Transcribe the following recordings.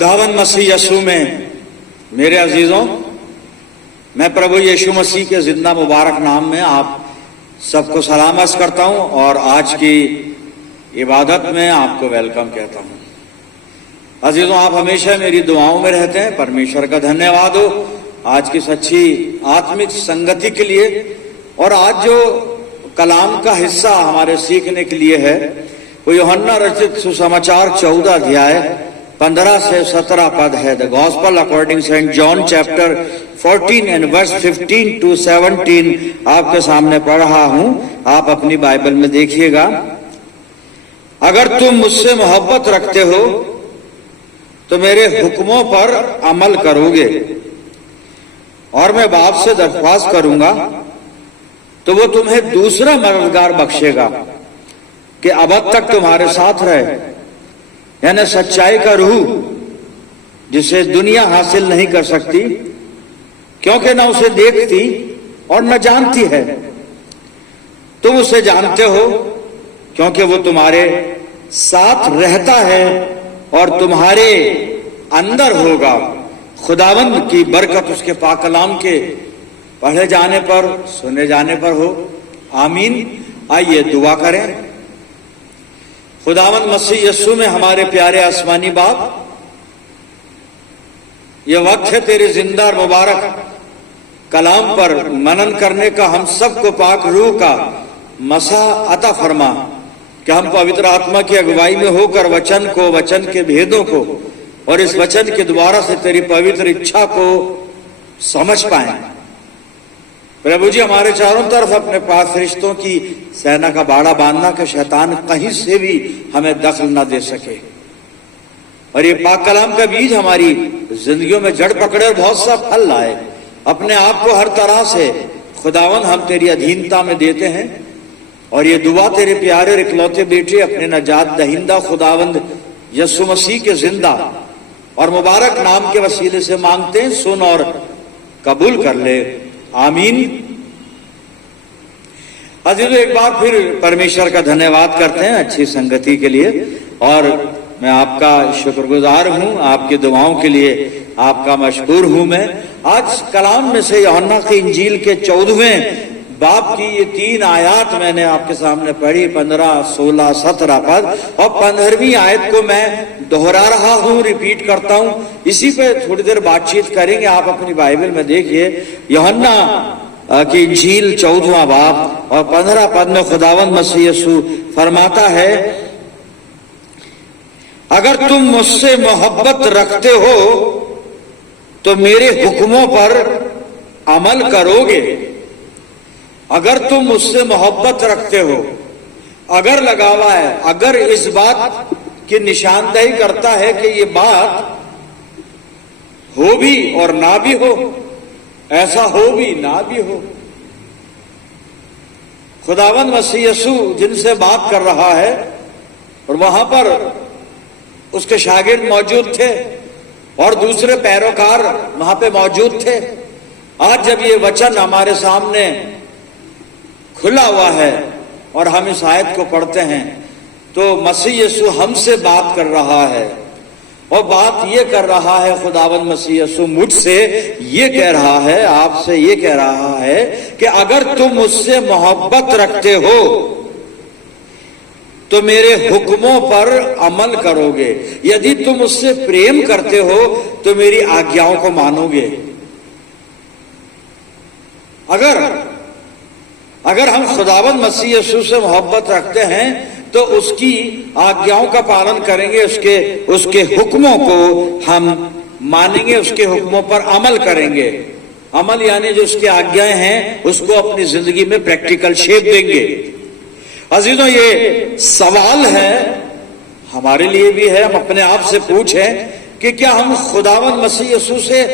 खुदावंद मसीह यीशु में मेरे अजीजों, मैं प्रभु यीशु मसीह के जिंदा मुबारक नाम में आप सबको सलाम अर्ज करता हूं और आज की इबादत में आपको वेलकम कहता हूं। अजीजों, आप हमेशा मेरी दुआओं में रहते हैं, परमेश्वर का धन्यवाद हो आज की सच्ची आत्मिक संगति के लिए। और आज जो कलाम का हिस्सा हमारे सीखने के लिए है वो यूहन्ना रचित सुसमाचार 14 अध्याय 15 से 17 पद है। The gospel according saint John chapter 14 and verse 15 to 17 आपके सामने पढ़ रहा हूं। आप अपनी बाइबल में देखिएगा। अगर तुम मुझसे मोहब्बत रखते हो तो मेरे हुक्मों पर अमल करोगे, और मैं बाप से दरख्वास्त करूंगा तो वो तुम्हें दूसरा मददगार बख्शेगा कि अब तक तुम्हारे साथ रहे, यानी सच्चाई का रूह, जिसे दुनिया हासिल नहीं कर सकती क्योंकि न उसे देखती और न जानती है। तुम उसे जानते हो क्योंकि वो तुम्हारे साथ रहता है और तुम्हारे अंदर होगा। खुदावंद की बरकत उसके पाक कलाम के पढ़े जाने पर, सुने जाने पर हो। आमीन। आइए दुआ करें। खुदावंद मसीह यीशु में हमारे प्यारे आसमानी बाप, ये वक्त है तेरे जिंदा और मुबारक कलाम पर मनन करने का। हम सबको पाक रूह का मसा अता फरमा कि हम पवित्र आत्मा की अगुवाई में होकर वचन को, वचन के भेदों को और इस वचन के द्वारा से तेरी पवित्र इच्छा को समझ पाए। प्रभु जी, हमारे चारों तरफ अपने पास फरिश्तों की सेना का बाड़ा बांधना कि शैतान कहीं से भी हमें दखल न दे सके, और ये पाक कलाम का बीज हमारी जिंदगियों में जड़ पकड़े और बहुत सा फल लाए। अपने आप को हर तरह से खुदावंद हम तेरी अधीनता में देते हैं, और ये दुआ तेरे प्यारे और इकलौते बेटे अपने नजात दहिंदा खुदावंद यीशु मसीह के जिंदा और मुबारक नाम के वसीले से मांगते हैं। सुन और कबूल कर ले। आमीन। अजीजों, एक बार फिर परमेश्वर का धन्यवाद करते हैं अच्छी संगति के लिए, और मैं आपका शुक्रगुजार हूं। आपकी दुआओं के लिए आपका मशकूर हूं। मैं आज कलाम में से यूहन्ना की इंजील के 14वें बाप की ये 3 आयत मैंने आपके सामने पढ़ी, 15, 16, 17 पद, और 15वीं आयत को मैं दोहरा रहा हूं, रिपीट करता हूं। इसी पे थोड़ी देर बातचीत करेंगे। आप अपनी बाइबल में देखिए, यूहन्ना की इंजील 14वां बाप और 15 पद में खुदावंद मसीह यीशु फरमाता है, अगर तुम मुझसे मोहब्बत रखते हो तो मेरे हुक्मों पर अमल करोगे। अगर तुम मुझसे मोहब्बत रखते हो, अगर लगा हुआ है, अगर इस बात की निशानदेही करता है कि ये बात हो भी और ना भी हो, ऐसा हो भी ना भी हो। खुदावंद मसीह यीशु जिनसे बात कर रहा है, और वहां पर उसके शागिर्द मौजूद थे और दूसरे पैरोकार वहां पे मौजूद थे। आज जब ये वचन हमारे सामने खुला हुआ है और हम इस आयत को पढ़ते हैं, तो मसीह यीशु हमसे बात कर रहा है, और बात ये कर रहा है खुदावंद मसीह यीशु मुझसे ये कह रहा है, आपसे ये कह रहा है कि अगर तुम मुझसे मोहब्बत रखते हो तो मेरे हुक्मों पर अमल करोगे। यदि तुम मुझसे प्रेम करते हो तो मेरी आज्ञाओं को मानोगे। अगर हम खुदावंद मसीह यीशु से मोहब्बत रखते हैं तो उसकी आज्ञाओं का पालन करेंगे, उसके हुक्मों को हम मानेंगे, उसके हुक्मों पर अमल करेंगे। अमल यानी जो उसकी आज्ञाएं हैं उसको अपनी जिंदगी में प्रैक्टिकल शेप देंगे। अजीजों, ये सवाल है, हमारे लिए भी है। हम अपने आप से पूछें कि क्या हम खुदावंद मसीह यीशु से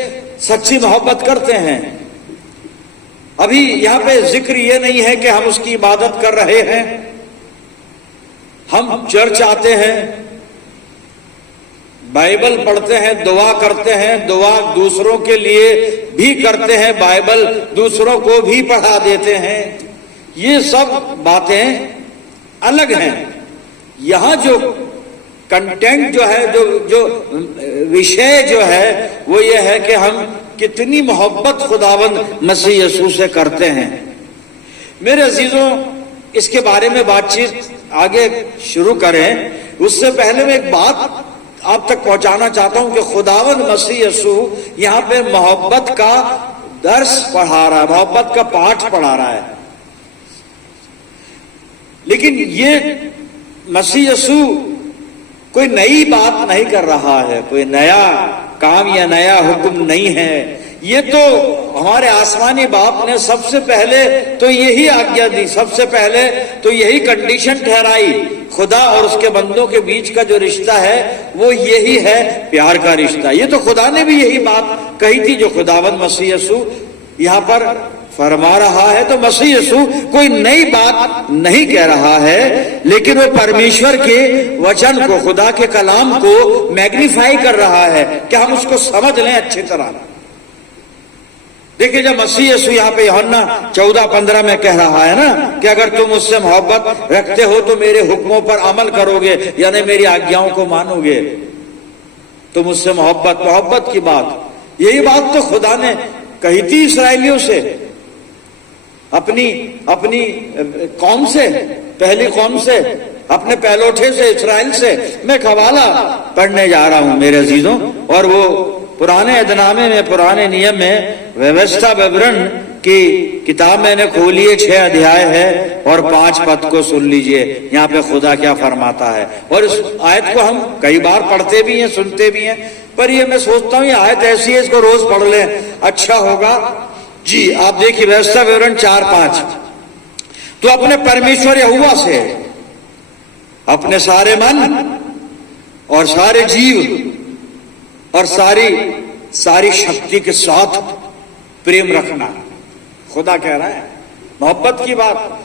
सच्ची मोहब्बत करते हैं। अभी यहां पे जिक्र ये नहीं है कि हम उसकी इबादत कर रहे हैं, हम चर्च आते हैं, बाइबल पढ़ते हैं, दुआ करते हैं, दुआ दूसरों के लिए भी करते हैं, बाइबल दूसरों को भी पढ़ा देते हैं। ये सब बातें अलग हैं। यहां जो कंटेंट जो है, जो विषय जो है वो ये है कि हम कितनी मोहब्बत खुदावंद मसीह यीशु से करते हैं। मेरे अजीजों, इसके बारे में बातचीत आगे शुरू करें उससे पहले मैं एक बात आप तक पहुंचाना चाहता हूं कि खुदावंद मसीह यीशु यहां पे मोहब्बत का दर्स पढ़ा रहा है, मोहब्बत का पाठ पढ़ा रहा है। लेकिन ये मसीह यीशु कोई नई बात नहीं कर रहा है, कोई नया काम या नया हुक्म नहीं है। ये तो हमारे आसमानी बाप ने सबसे पहले तो यही आज्ञा दी, सबसे पहले तो यही कंडीशन ठहराई। खुदा और उसके बंदों के बीच का जो रिश्ता है वो यही है, प्यार का रिश्ता। ये तो खुदा ने भी यही बात कही थी जो खुदावंद मसीह यीशु यहां पर फरमा रहा है। तो मसीह यीशु कोई नई बात नहीं कह रहा है, लेकिन वो परमेश्वर के वचन को, खुदा के कलाम को मैग्नीफाई कर रहा है कि हम उसको समझ लें अच्छी तरह। देखिए, जब मसीह यीशु यहाँ पे यूहन्ना 14:15 में कह रहा है ना कि अगर तुम मुझसे मोहब्बत रखते हो तो मेरे हुक्मों पर अमल करोगे, यानी मेरी आज्ञाओं को मानोगे, तो मुझसे मोहब्बत की बात, यही बात तो खुदा ने कही थी इसराइलियों से, अपनी कौम से, पहली कौम से, अपने पहलोठे से, इसराइल से। मैं एक हवाला पढ़ने जा रहा हूं मेरे अजीजों, और वो पुराने अदनामे में, पुराने नियम में व्यवस्था विवरण की किताब मैंने खोली है, 6 अध्याय है और 5 पद को सुन लीजिए यहाँ पे खुदा क्या फरमाता है। और इस आयत को हम कई बार पढ़ते भी हैं, सुनते भी हैं, पर ये मैं सोचता हूँ ये आयत ऐसी है, इसको रोज पढ़ लें, अच्छा होगा जी। आप देखिए व्यवस्था विवरण 4:5, तो अपने परमेश्वर यहोवा से अपने सारे मन और सारे जीव और सारी शक्ति के साथ प्रेम रखना। खुदा कह रहा है मोहब्बत की बात,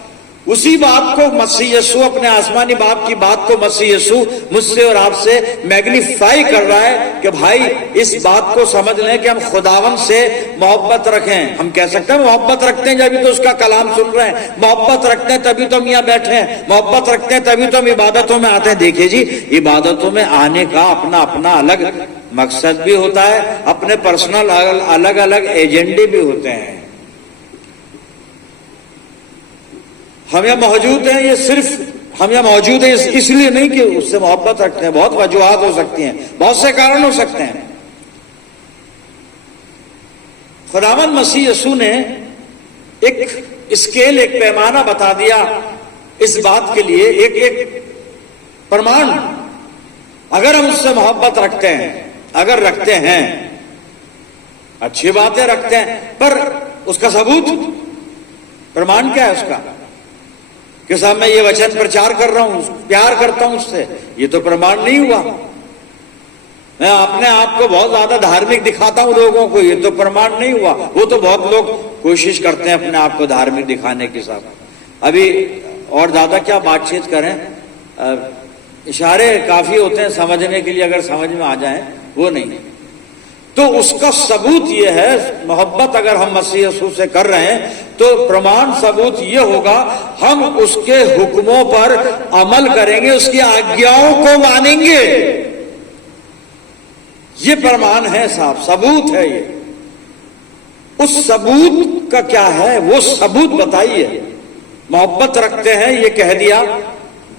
उसी बात को मसीह यीशु, अपने आसमानी बाप की बात को मसीह यीशु मुझसे और आपसे मैग्नीफाई कर रहा है कि भाई इस बात को समझ लें कि हम खुदावन से मोहब्बत रखें। हम कह सकते हैं मोहब्बत रखते हैं जब तो उसका कलाम सुन रहे हैं, मोहब्बत रखते हैं तभी तो हम यहाँ बैठे हैं, मोहब्बत रखते हैं तभी तो हम इबादतों में आते हैं। देखिए जी, इबादतों में आने का अपना अपना अलग मकसद भी होता है, अपने पर्सनल अलग अलग एजेंडे भी होते हैं। हम यहाँ मौजूद हैं, ये सिर्फ हम यहाँ मौजूद हैं इसलिए नहीं कि उससे मोहब्बत रखते हैं, बहुत वजूहात हो सकती हैं, बहुत से कारण हो सकते हैं। खुदावंद मसीह यीशु ने एक स्केल, एक पैमाना बता दिया इस बात के लिए, एक प्रमाण। अगर हम उससे मोहब्बत रखते हैं, अगर रखते हैं, अच्छी बातें रखते हैं, पर उसका सबूत, प्रमाण क्या है उसका कि साहब मैं ये वचन प्रचार कर रहा हूं, प्यार करता हूं उससे, ये तो प्रमाण नहीं हुआ। मैं अपने आप को बहुत ज्यादा धार्मिक दिखाता हूं लोगों को, ये तो प्रमाण नहीं हुआ। वो तो बहुत लोग कोशिश करते हैं अपने आप को धार्मिक दिखाने के साथ। अभी और ज्यादा क्या बातचीत करें, इशारे काफी होते हैं समझने के लिए, अगर समझ में आ जाए वो नहीं। तो उसका सबूत ये है, मोहब्बत अगर हम मसीह यीशु से कर रहे हैं तो प्रमाण सबूत ये होगा, हम उसके हुक्मों पर अमल करेंगे, उसकी आज्ञाओं को मानेंगे। ये प्रमाण है साहब, सबूत है ये। उस सबूत का क्या है, वो सबूत बताइए। मोहब्बत रखते हैं ये कह दिया,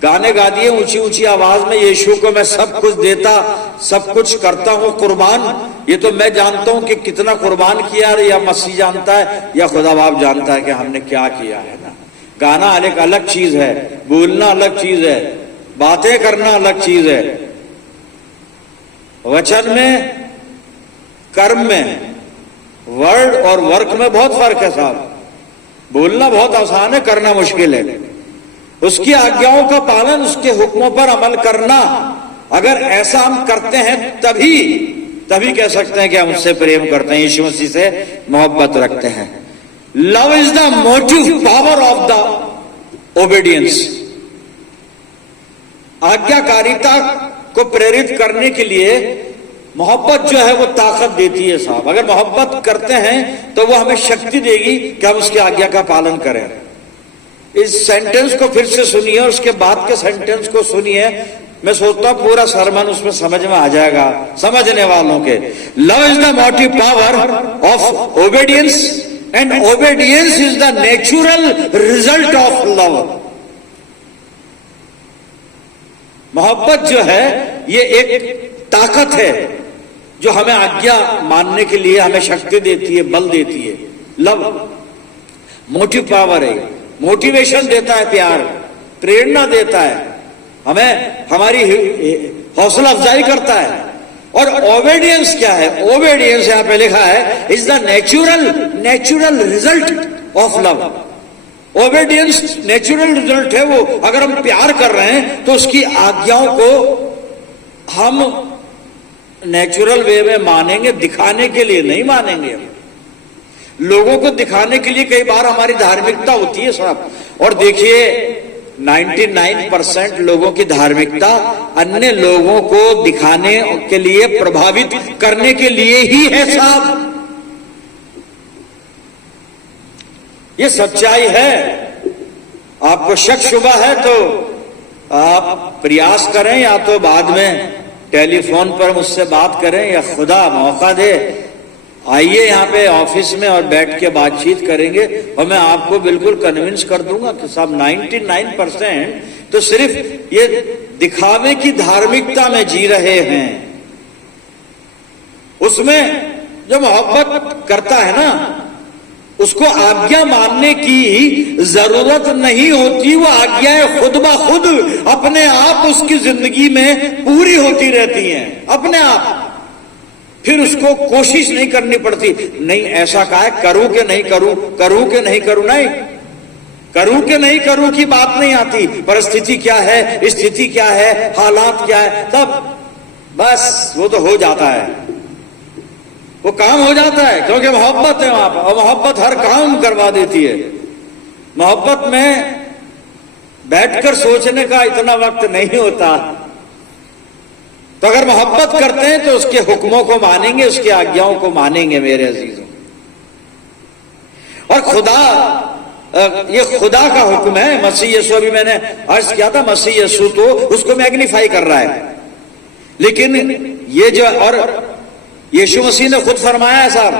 गाने गा दिए ऊंची ऊंची आवाज में, यीशु को मैं सब कुछ देता, सब कुछ करता हूं कुर्बान। ये तो मैं जानता हूं कि कितना कुर्बान किया, या मसीह जानता है या खुदा बाप जानता है कि हमने क्या किया है ना। गाना एक अलग चीज है, बोलना अलग चीज है, बातें करना अलग चीज है। वचन में, कर्म में, वर्ड और वर्क में बहुत फर्क है साहब। बोलना बहुत आसान है, करना मुश्किल है। उसकी आज्ञाओं का पालन, उसके हुक्मों पर अमल करना, अगर ऐसा हम करते हैं तभी कह सकते हैं कि हम उससे प्रेम करते हैं, यीशु मसीह से मोहब्बत रखते हैं। Love is the motive power of the obedience. आज्ञाकारिता को प्रेरित करने के लिए मोहब्बत जो है वो ताकत देती है साहब। अगर मोहब्बत करते हैं तो वो हमें शक्ति देगी कि हम उसकी आज्ञा का पालन करें। इस सेंटेंस को फिर से सुनिए और उसके बाद के सेंटेंस को सुनिए, मैं सोचता हूं पूरा सरमन उसमें समझ में आ जाएगा समझने वालों के। Love is the motive power of obedience and obedience is the natural result of love. मोहब्बत जो है ये एक ताकत है जो हमें आज्ञा मानने के लिए हमें शक्ति देती है, बल देती है। लव मोटिव पावर है, मोटिवेशन देता है, प्यार प्रेरणा देता है, हमें हमारी हौसला अफजाई करता है। और ओबेडियंस क्या है? ओबेडियंस यहां पे लिखा है is the natural result of love. Obedience natural result है। वो अगर हम प्यार कर रहे हैं तो उसकी आज्ञाओं को हम नेचुरल वे में मानेंगे, दिखाने के लिए नहीं मानेंगे। लोगों को दिखाने के लिए कई बार हमारी धार्मिकता होती है साहब। और देखिए 99% लोगों की धार्मिकता अन्य लोगों को दिखाने के लिए, प्रभावित करने के लिए ही है साहब। ये सच्चाई है। आपको शक शुबा है तो आप प्रयास करें, या तो बाद में टेलीफोन पर मुझसे बात करें, या खुदा मौका दे आइए यहाँ पे ऑफिस में और बैठ के बातचीत करेंगे और मैं आपको बिल्कुल कन्विंस कर दूंगा कि साहब 99% तो सिर्फ ये दिखावे की धार्मिकता में जी रहे हैं। उसमें जो मोहब्बत करता है ना, उसको आज्ञा मानने की जरूरत नहीं होती। वो आज्ञाएं खुद ब खुद अपने आप उसकी जिंदगी में पूरी होती रहती हैं, अपने आप। फिर उसको कोशिश नहीं करनी पड़ती, नहीं ऐसा कहा है करूं कि नहीं करूं, करूं कि नहीं करूं, नहीं करूं कि नहीं करूं की बात नहीं आती। परिस्थिति क्या है, स्थिति क्या है, हालात क्या है, तब बस वो तो हो जाता है, वो काम हो जाता है, क्योंकि मोहब्बत है वहां पर। और मोहब्बत हर काम करवा देती है। मोहब्बत में बैठकर सोचने का इतना वक्त नहीं होता। तो अगर मोहब्बत करते हैं तो उसके हुक्मों को मानेंगे, उसकी आज्ञाओं को मानेंगे मेरे अजीजों। और खुदा, ये खुदा का हुक्म है। मसीह यीशु, अभी मैंने अर्ज किया था, मसीह यीशु तो उसको मैग्नीफाई कर रहा है, लेकिन ये जो, और यीशु मसीह ने खुद फरमाया है साहब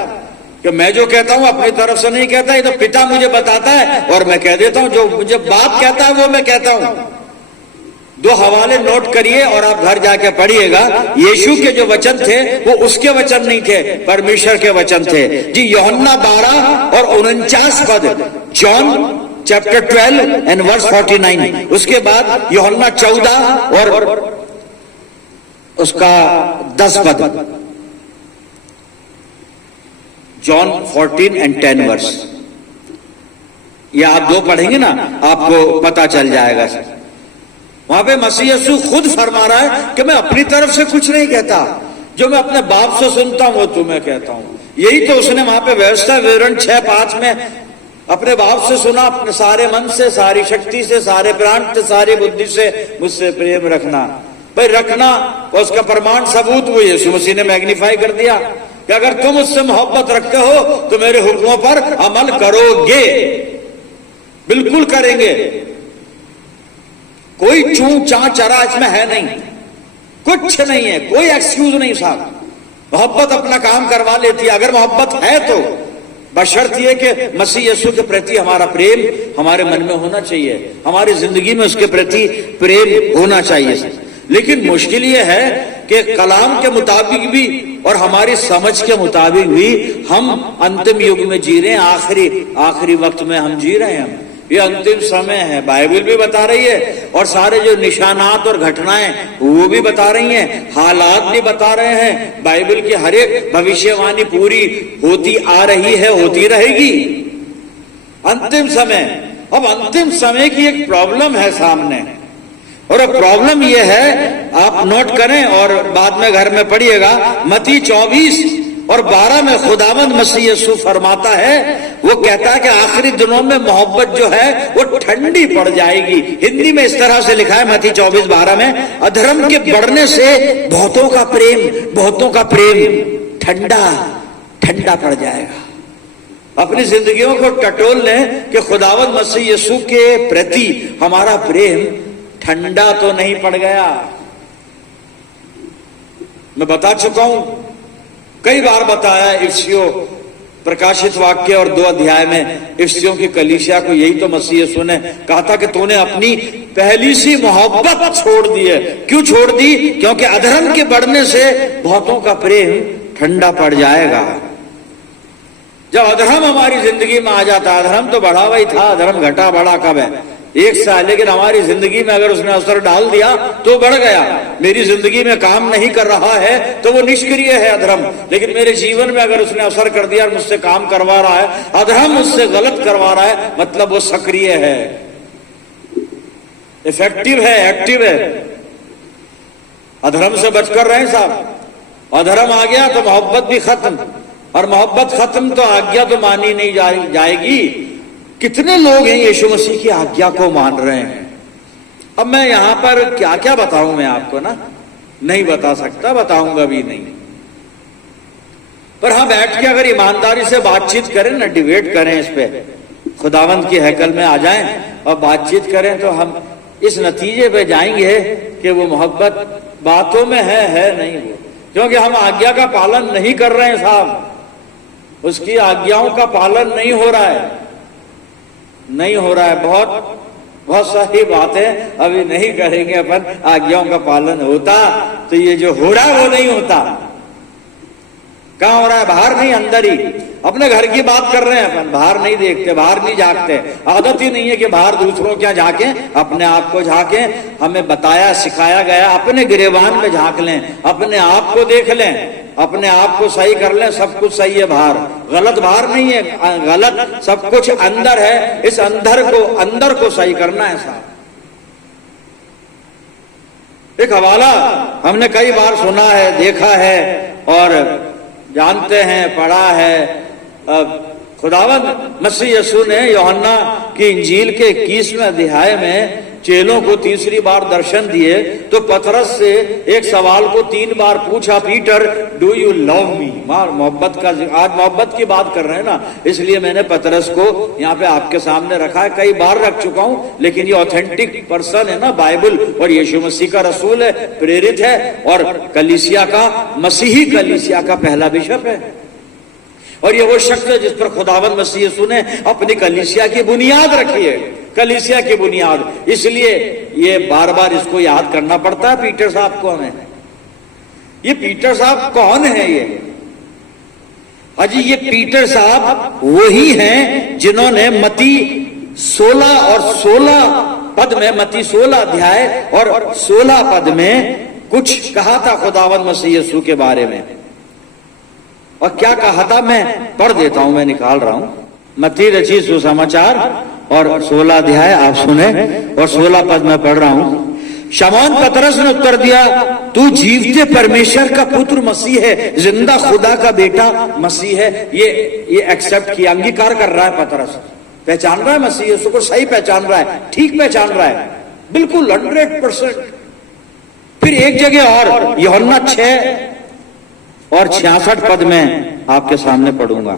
कि मैं जो कहता हूं अपनी तरफ से नहीं कहता, ये तो पिता मुझे बताता है और मैं कह देता हूं। जो मुझे बाप कहता है वो मैं कहता हूं। 2 हवाले नोट करिए और आप घर जाके पढ़िएगा। यीशु के जो वचन थे वो उसके वचन नहीं थे, परमेश्वर के वचन थे जी। यूहन्ना 12 और 49 पद, जॉन चैप्टर 12 एंड वर्स 49। उसके बाद यूहन्ना 14 और उसका 10 पद, जॉन 14 एंड 10 वर्स। ये आप 2 पढ़ेंगे ना, आपको पता चल जाएगा। वहां पे मसीह यीशु खुद फरमा रहा है कि मैं अपनी तरफ से कुछ नहीं कहता, जो मैं अपने बाप से सुनता हूं वो तुम्हें कहता हूं। यही तो उसने वहां पे व्यवस्था विवरण 6:5 में अपने बाप से सुना, अपने सारे मन से, सारी शक्ति से, सारे प्राण से, सारी बुद्धि से मुझसे प्रेम रखना। भाई रखना, और उसका प्रमाण सबूत वो यीशु मसीह ने मैग्नीफाई कर दिया कि अगर तुम उससे मोहब्बत रखते हो तो मेरे हुक्मों पर अमल करोगे, बिल्कुल करेंगे। कोई चूं चा चरा इसमें है नहीं, कुछ नहीं है, कोई एक्सक्यूज नहीं साहब। मोहब्बत अपना काम करवा लेती है अगर मोहब्बत है तो, बशर्त यह कि मसीह यीशु के प्रति हमारा प्रेम हमारे मन में होना चाहिए, हमारी जिंदगी में उसके प्रति प्रेम होना चाहिए। लेकिन मुश्किल यह है कि कलाम के मुताबिक भी और हमारी समझ के मुताबिक भी हम अंतिम युग में जी रहे हैं, आखिरी वक्त में हम जी रहे हैं। ये अंतिम समय है, बाइबल भी बता रही है, और सारे जो निशानात और घटनाएं वो भी बता रही हैं, हालात भी बता रहे हैं। बाइबल की हर एक भविष्यवाणी पूरी होती आ रही है, होती रहेगी। अंतिम समय, अब अंतिम समय की एक प्रॉब्लम है सामने, और प्रॉब्लम यह है, आप नोट करें और बाद में घर में पढ़िएगा। मत्ती 24 और 12 में खुदावंद मसीह यीशु फरमाता है, वो कहता है कि आखिरी दिनों में मोहब्बत जो है वो ठंडी पड़ जाएगी। हिंदी में इस तरह से लिखा है मत्ती 24:12 में, अधर्म के बढ़ने से बहुतों का प्रेम ठंडा पड़ जाएगा। अपनी जिंदगियों को टटोल लें कि खुदावंद मसीह यीशु के प्रति हमारा प्रेम ठंडा तो नहीं पड़ गया, मैं बता चुका हूं, कई बार बताया, इफ्सियों प्रकाशित वाक्य और 2 अध्याय में इफ्सियों की कलीसिया को यही तो मसीह यीशु ने कहा था कि तूने अपनी पहली सी मोहब्बत छोड़ दी है। क्यों छोड़ दी? क्योंकि अधर्म के बढ़ने से बहुतों का प्रेम ठंडा पड़ जाएगा। जब अधर्म हमारी जिंदगी में आ जाता, अधर्म तो बढ़ा हुआ ही था, अधर्म घटा बढ़ा कब है? एक साल, लेकिन हमारी जिंदगी में अगर उसने असर डाल दिया तो बढ़ गया। मेरी जिंदगी में काम नहीं कर रहा है तो वो निष्क्रिय है अधर्म, लेकिन मेरे जीवन में अगर उसने असर कर दिया और मुझसे काम करवा रहा है, अधर्म मुझसे गलत करवा रहा है, मतलब वो सक्रिय है, इफेक्टिव है, एक्टिव है। अधर्म से बचकर रहें साहब। अधर्म आ गया तो मोहब्बत भी खत्म, और मोहब्बत खत्म तो आज्ञा तो मानी नहीं जाएगी। कितने लोग हैं यीशु मसीह की आज्ञा को मान रहे हैं? अब मैं यहां पर क्या क्या बताऊं, मैं आपको ना नहीं बता सकता, बताऊंगा भी नहीं। पर हाँ, बैठ के अगर ईमानदारी से बातचीत करें ना, डिबेट करें इस पे, खुदावंद की हैकल में आ जाएं और बातचीत करें, तो हम इस नतीजे पे जाएंगे कि वो मोहब्बत बातों में है नहीं वो, क्योंकि हम आज्ञा का पालन नहीं कर रहे हैं साहब। उसकी आज्ञाओं का पालन नहीं हो रहा है, नहीं हो रहा है। बहुत सारी बातें अभी नहीं करेंगे अपन, आज्ञाओं का पालन होता तो ये जो हो रहा है वो नहीं होता। कहां हो रहा है? बाहर नहीं, अंदर ही। अपने घर की बात कर रहे हैं अपन, बाहर नहीं देखते, बाहर नहीं झांकते। आदत ही नहीं है कि बाहर दूसरों क्या झांके, अपने आप को झांके। हमें बताया, सिखाया गया अपने गिरेबान में झांक लें, अपने आप को देख लें, अपने आप को सही कर लें। सब कुछ सही है बाहर, गलत बाहर नहीं है, गलत सब कुछ अंदर है। इस अंदर को सही करना है साहब। एक हवाला हमने कई बार सुना है, देखा है और जानते हैं, पढ़ा है। खुदावंद मसीह यीशु ने यूहन्ना की इंजील के 21वें अध्याय में चेलों को तीसरी बार दर्शन दिए तो पतरस से एक सवाल को 3 बार पूछा, Peter do you love me? मोहब्बत का, आज मोहब्बत की बात कर रहे हैं ना, इसलिए मैंने पतरस को यहाँ पे आपके सामने रखा है। कई बार रख चुका हूं, लेकिन ये ऑथेंटिक पर्सन है ना, बाइबल और यीशु मसीह का रसूल है, प्रेरित है और कलीसिया का, मसीही कलीसिया का पहला बिशप है। और ये वो शख्स है जिस पर खुदावंद मसीह यीशु ने अपनी कलीसिया की बुनियाद रखी है, कलीसिया की बुनियाद। इसलिए ये बार बार इसको याद करना पड़ता है, पीटर साहब को हमें। ये पीटर साहब कौन है? ये अजी, ये पीटर साहब वही हैं जिन्होंने मत्ती 16 और 16 पद में, मत्ती 16 अध्याय और 16 पद में कुछ कहा था खुदावंद मसीह यीशु के बारे में। और क्या कहा था मैं पढ़ देता हूं, मैं निकाल रहा हूं। मत्ती रचित सुसमाचार और 16 अध्याय आप सुने और 16 पद में पढ़ रहा हूं। शमौन पतरस ने उत्तर दिया, तू जीवते परमेश्वर का पुत्र मसीह है, जिंदा खुदा का बेटा मसीह है। ये एक्सेप्ट किया, अंगीकार कर रहा है पतरस, पहचान रहा है मसीह यीशु को, सही पहचान रहा है, ठीक पहचान रहा है, बिल्कुल 100%। फिर एक जगह और यूहन्ना 6 और 66 पद में आपके सामने पढ़ूंगा।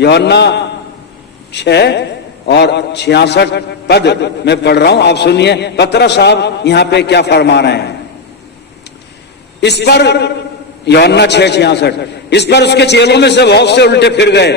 यूहन्ना 6 और 66 पद में पढ़ रहा हूं, आप सुनिए पतरस साहब यहां पे क्या फरमा रहे हैं। इस पर यूहन्ना 6:66, इस पर उसके चेलों में से बहुत से उल्टे फिर गए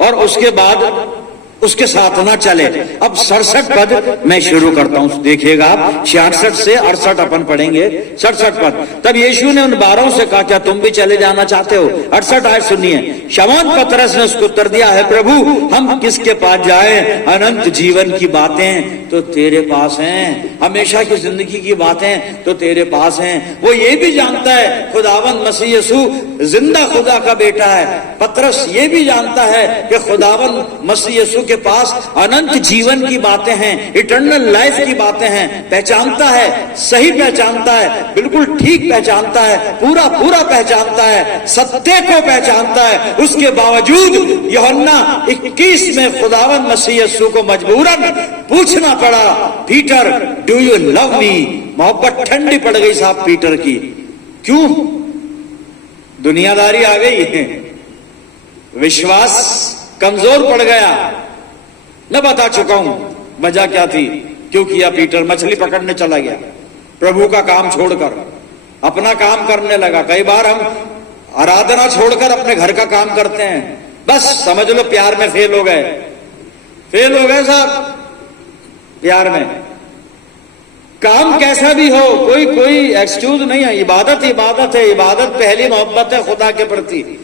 और उसके बाद उसके साथ ना चले। अब 67 पद मैं शुरू करता हूं, देखिएगा आप। 66 से 68 अपन पढ़ेंगे। 67 पद, तब यीशु ने उन 12 से कहा, क्या तुम भी चले जाना चाहते हो? 68 आयत सुनिए। शमौन पतरस ने उसको उत्तर दिया, है प्रभु, हम किसके पास जाएं? अनंत जीवन की बातें तो तेरे पास हैं, हमेशा की जिंदगी की बातें तो तेरे पास हैं। वो ये भी जानता है खुदावंद मसीह यीशु जिंदा खुदा का बेटा है। पतरस ये भी जानता है कि खुदावंद मसीह यीशु के पास अनंत जीवन की बातें हैं, इटर्नल लाइफ की बातें हैं। पहचानता है, सही पहचानता है, बिल्कुल ठीक पहचानता है, पूरा पहचानता है, सत्य को पहचानता है। उसके बावजूद यूहन्ना 21 में खुदावंद मसीह यीशु को मजबूरन पूछना पड़ा, Peter do you love me? मोहब्बत ठंडी पड़ गई साहब पीटर की। क्यों? दुनियादारी आ गई, विश्वास कमजोर पड़ गया। मैं बता चुका हूं वजह क्या थी, क्यों किया पीटर? मछली पकड़ने चला गया प्रभु का काम छोड़कर। अपना काम करने लगा। कई बार हम आराधना छोड़कर अपने घर का काम करते हैं, बस समझ लो प्यार में फेल हो गए, फेल हो गए साहब प्यार में। काम कैसा भी हो, कोई एक्सक्यूज नहीं है। इबादत इबादत है, इबादत पहली मोहब्बत है खुदा के प्रति।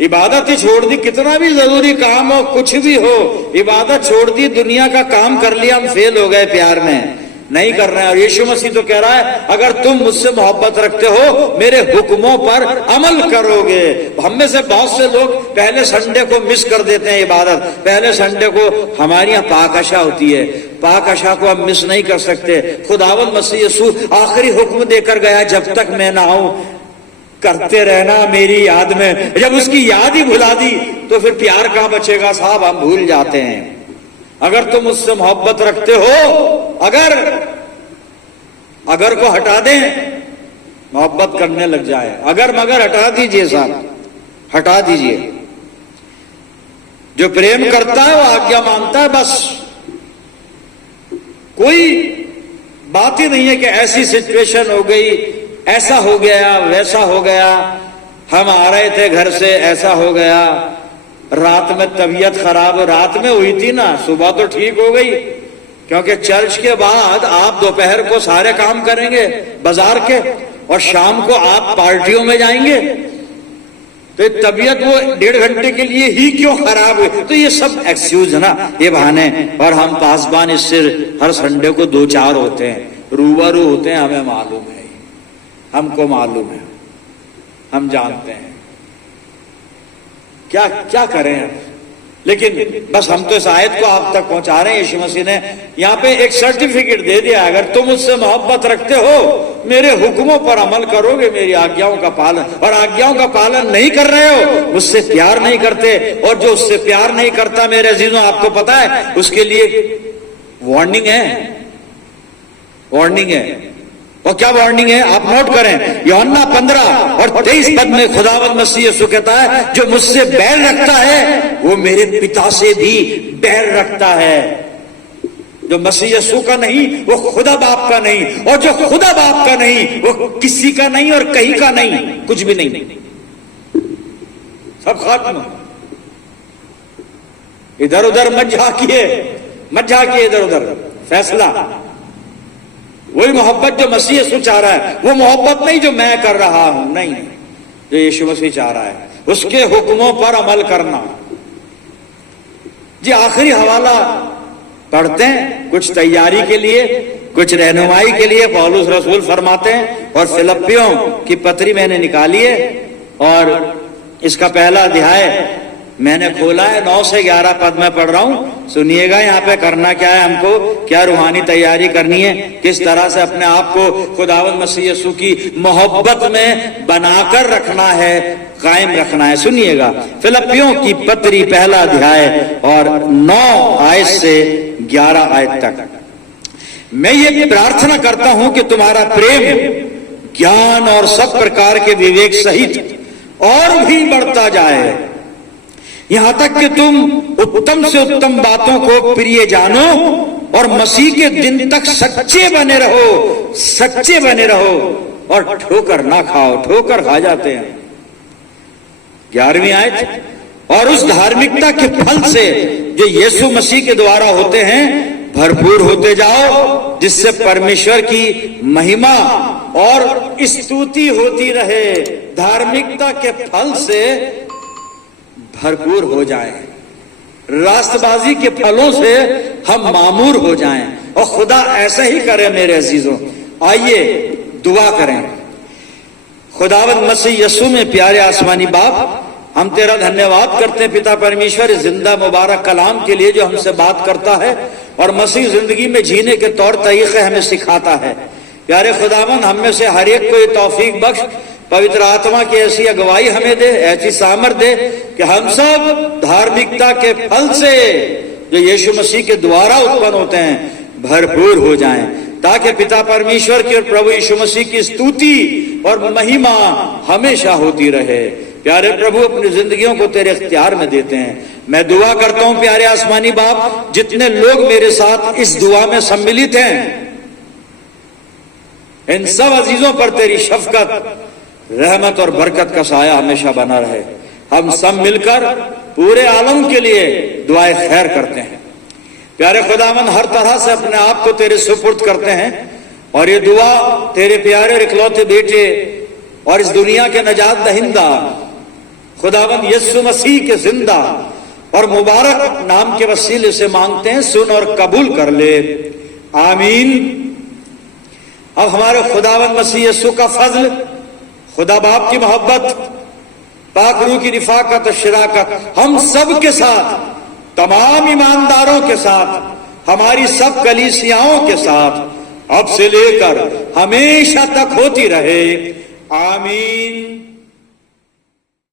इबादत ही छोड़ दी, कितना भी जरूरी काम हो, कुछ भी हो, इबादत छोड़ दी, दुनिया का काम कर लिया, हम फेल हो गए प्यार में, नहीं कर रहे हैं। और यीशु मसीह तो कह रहा है, अगर तुम मुझसे मोहब्बत रखते हो, मेरे हुक्मों पर अमल करोगे। हम में से बहुत से लोग पहले संडे को मिस कर देते हैं इबादत। पहले संडे को हमारी यहाँ पाकशा होती है, पाकशा को हम मिस नहीं कर सकते। खुदावंद मसीह यीशु आखिरी हुक्म देकर गया, जब तक मैं ना आऊं करते रहना मेरी याद में। जब उसकी याद ही भुला दी तो फिर प्यार कहां बचेगा साहब, हम भूल जाते हैं। अगर तुम उससे मोहब्बत रखते हो, अगर को हटा दें, मोहब्बत करने लग जाए। अगर मगर हटा दीजिए साहब, हटा दीजिए। जो प्रेम करता है वो आज्ञा मानता है, बस। कोई बात ही नहीं है कि ऐसी सिचुएशन हो गई, ऐसा हो गया, वैसा हो गया, हम आ रहे थे घर से, ऐसा हो गया, रात में तबीयत खराब, रात में हुई थी ना, सुबह तो ठीक हो गई। क्योंकि चर्च के बाद आप दोपहर को सारे काम करेंगे बाजार के, और शाम को आप पार्टियों में जाएंगे, तो तबीयत वो 1.5 घंटे के लिए ही क्यों खराब हुई। तो ये सब एक्सक्यूज है ना, ये बहाने। और हम पासबान इससे हर संडे को 2-4 होते हैं, रूबरू होते हैं, हमें मालूम है, हमको मालूम है, हम जानते हैं क्या क्या करें। लेकिन बस हम तो इस आयत को आप तक पहुंचा रहे हैं। यीशु मसीह ने यहाँ पे एक सर्टिफिकेट दे दिया, अगर तुम मुझसे मोहब्बत रखते हो, मेरे हुक्मों पर अमल करोगे, मेरी आज्ञाओं का पालन, और आज्ञाओं का पालन नहीं कर रहे हो, मुझसे प्यार नहीं करते। और जो उससे प्यार नहीं करता मेरे अजीजों, आपको पता है उसके लिए वार्निंग है, वार्निंग है। और क्या वार्निंग है आप नोट करें, यूहन्ना 15 और 23 पद में खुदावंद मसीह यीशु कहता है, जो मुझसे बैर रखता है वो मेरे पिता से भी बैर रखता है। जो मसीह यीशु का नहीं वो खुदा बाप का नहीं, और जो खुदा बाप का नहीं वो किसी का नहीं और कहीं का नहीं, कुछ भी नहीं, सब खत्म। इधर उधर मत झांकिए, मत झांकिए इधर उधर, फैसला वही मोहब्बत जो मसीह यीशु चाह रहा है, वो मोहब्बत नहीं जो मैं कर रहा हूं, नहीं, जो यीशु मसीह चाह रहा है उसके हुक्मों पर अमल करना। जी आखिरी हवाला पढ़ते हैं कुछ तैयारी के लिए, कुछ रहनुमाई के लिए। पौलुस रसूल फरमाते हैं, और फिलिप्पियों की पत्री मैंने निकाली है, और इसका पहला अध्याय मैंने खोला है, 9 से 11 पद में पढ़ रहा हूं। सुनिएगा यहाँ पे करना क्या है, हमको क्या रूहानी तैयारी करनी है, किस तरह से अपने आप को खुदावंद मसीह यीशु की मोहब्बत में बनाकर रखना है, कायम रखना है। सुनिएगा, फिलिप्पियों की पत्री पहला अध्याय और 9 आयत से 11 आयत तक। मैं ये प्रार्थना करता हूं कि तुम्हारा प्रेम ज्ञान और सब प्रकार के विवेक सहित और भी बढ़ता जाए, यहां तक कि तुम उत्तम से उत्तम बातों को प्रिय जानो और मसीह के दिन तक सच्चे बने रहो, सच्चे बने रहो, और ठोकर ना खाओ। ठोकर खा जाते हैं। 11वीं आयत, और उस धार्मिकता के फल से जो यीशु मसीह के द्वारा होते हैं भरपूर होते जाओ, जिससे परमेश्वर की महिमा और स्तुति होती रहे। धार्मिकता के फल से भरपूर हो जाएं, रास्तबाजी के फलों से हम मामूर हो जाएं, और खुदा ऐसा ही करे मेरे अजीजों। आइए दुआ करें। खुदावंद मसीह यीशु में प्यारे आसमानी बाप, हम तेरा धन्यवाद करते हैं पिता परमेश्वर, जिंदा मुबारक कलाम के लिए जो हमसे बात करता है और मसीह जिंदगी में जीने के तौर तरीके हमें सिखाता है। प्यारे खुदावंद, हम में से हर एक को ये तौफीक बख्श, पवित्र आत्मा की ऐसी अगुवाई हमें दे, ऐसी सामर्थ दे कि हम सब धार्मिकता के फल से जो यीशु मसीह के द्वारा उत्पन्न होते हैं भरपूर हो जाएं, ताकि पिता परमेश्वर की और प्रभु यीशु मसीह की स्तुति और महिमा हमेशा होती रहे। प्यारे प्रभु, अपनी जिंदगियों को तेरे इख्तियार में देते हैं। मैं दुआ करता हूं प्यारे आसमानी बाप, जितने लोग मेरे साथ इस दुआ में सम्मिलित हैं, इन सब अजीजों पर तेरी शफकत, रहमत और बरकत का साया हमेशा बना रहे। हम सब मिलकर पूरे आलम के लिए दुआए खैर करते हैं। प्यारे खुदावन, हर तरह से अपने आप को तेरे सुपुर्द करते हैं और ये दुआ तेरे प्यारे और इकलौते बेटे और इस दुनिया के नजात दहिंदा खुदावन यीशु मसीह के जिंदा और मुबारक नाम के वसीले से मांगते हैं, सुन और कबूल कर ले, आमीन। अब हमारे खुदावन मसीह यीशु का फजल, खुदा बाप की मोहब्बत, पाक रूह की रिफाकत और शराकत हम सब के साथ, तमाम ईमानदारों के साथ, हमारी सब कलीसियाओं के साथ अब से लेकर हमेशा तक होती रहे, आमीन।